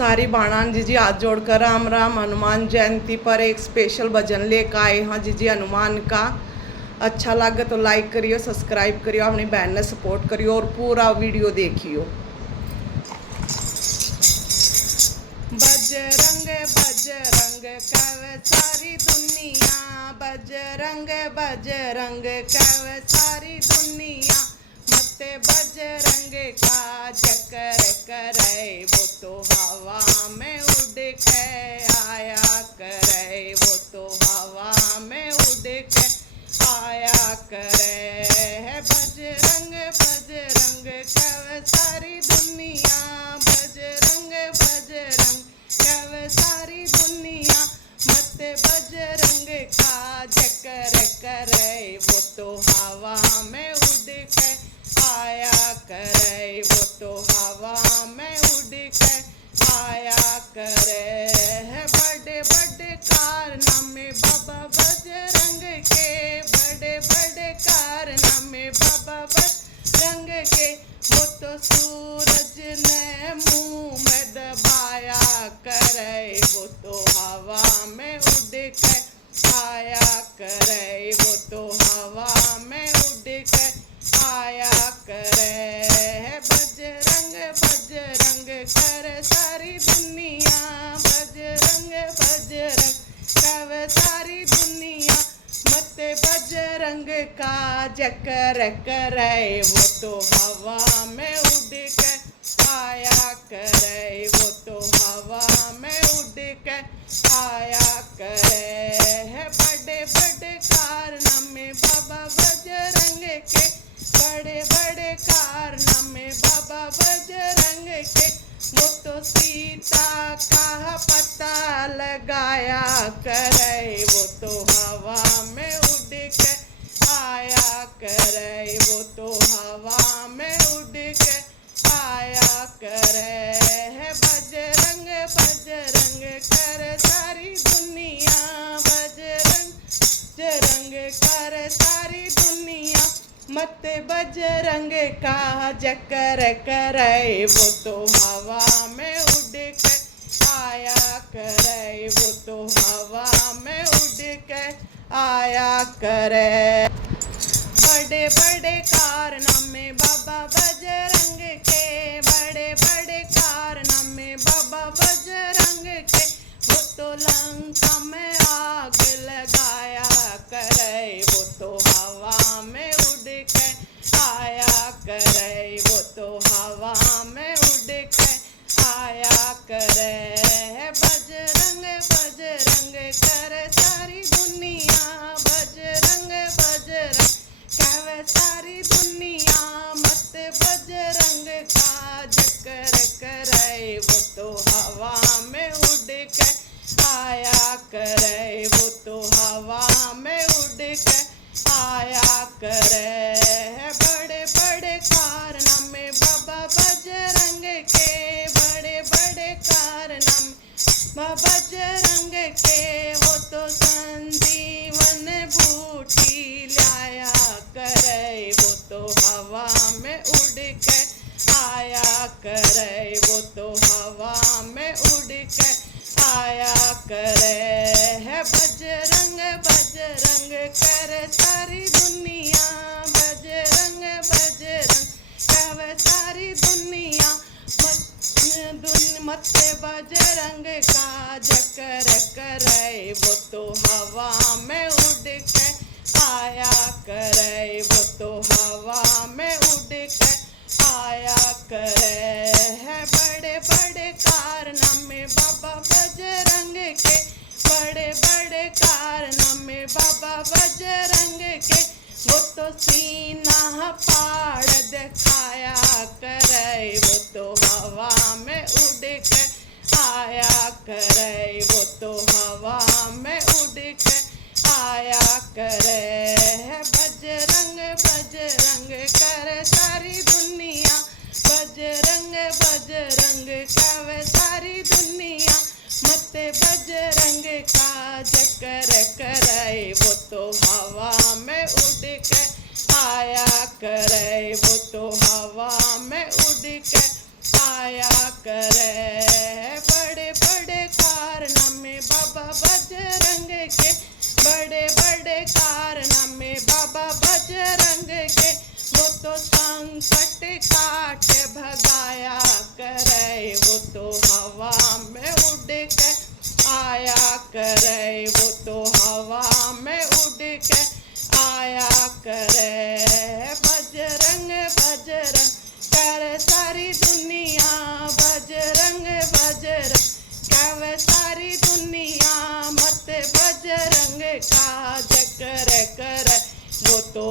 सारी बाणान जी हाथ जोड़कर राम राम। हनुमान जयंती पर एक स्पेशल भजन लेकर आए हैं जी हनुमान का। अच्छा लगे तो लाइक करियो, सब्सक्राइब करियो, अपनी बहन ने सपोर्ट करियो और पूरा वीडियो देखियो। बजरंग बजरंग कव सारी दुनिया, बजरंग बजरंग कव सारी दुनिया, मते बजरंग का चक्कर करे, वो तो हवा में उड़ के आया करे, वो तो हवा में उड़ के आया करे। बजरंग बजरंग कव सारी दुनिया, बजरंग बजरंग कव सारी दुनिया, मत बजरंग का चक्कर करे, वो तो हवा में उड़ के आया करे, वो तो हवा में उड़ के आया करे। बड़े बड़े कारनामे बाबा बजरंग के, बड़े बड़े कारनामे बाबा बजरंग के, वो तो सूरज ने मुंह में दबाया करे, वो तो हवा में उड़ के आया करे, वो तो हवा में उड़ के आया करे। बजरंग बजरंग कर सारी दुनिया, बजरंग बजरंग कर सारी दुनिया, मत बजरंग का चक्कर करे, वो तो हवा में उड़ के आया करे, वो तो हवा में उड़ के आया करे। बड़े बड़े कारनामे बाबा बजरंग के, बड़े बड़े कारनामे बाबा बजरंग के, वो तो सीता का पता लगाया करे, वो तो हवा में उड़ के आया करे, वो तो हवा में उड़ के आया करे। बजरंग बजरंग कर सारी दुनिया, बजरंग बजरंग कर सारी दुनिया, मत बजरंग का चक्कर करे, वो तो हवा में उड़ के आया करे, वो तो हवा में उड़ के आया करे। बड़े बड़े कारनामे बाबा बजरंग के, बड़े बड़े कारनामे बाबा बजरंग के, वो तो लंका में आग लगाया करे, वो तो हवा में उड़ के आया करे, वो तो हवा में उड़ के आया करे। बजरंग बजरंग कर सारी दुनिया, बजरंग बजरंग कव सारी दुनिया, मत बजरंग का चक्कर करे, वो तो हवा में उड़ के आया करे, वो तो हवा में उड़ के आया करे। बड़े बड़े कारनामे बाबा बजरंग के, बड़े बड़े कारनामे बाबा बजरंग के, वो तो संजीवन बूटी लाया करे, वो तो हवा में उड़ के आया करे, वो तो हवा में उड़ के आया करे। बजरंग बजरंग कर सारी दुनिया, बजरंग बजरंग कव सारी दुनिया, मत बजरंग का चक्कर करे, वो तो हवा में उड़ के आया करे, वो तो हवा में उड़ के आया करे। बड़े बड़े कारनामे बाबा बजरंग के, बड़े बड़े कारनामे बाबा बजरंग के, वो तो सीना फाड़ दिखाया करे, वो तो हवा में उड़ के आया करे, वो तो हवा में उड़ के आया करे। बजरंग बजरंग कर सारी दुनिया, बजरंग बजरंग कव सारी दुनिया, मत बजरंग का चक्कर करे, वो तो हवा में उड़ के आया करे, वो तो हवा में उड़ के आया करे। तो संकट काट भगाया करे, वो तो हवा में उड़ के आया करे, वो तो हवा में उड़ के आया करे। बजरंग बजरंग कर सारी दुनिया, बजरंग बजरंग कह सारी दुनिया, मत बजरंग का जकर कर, वो तो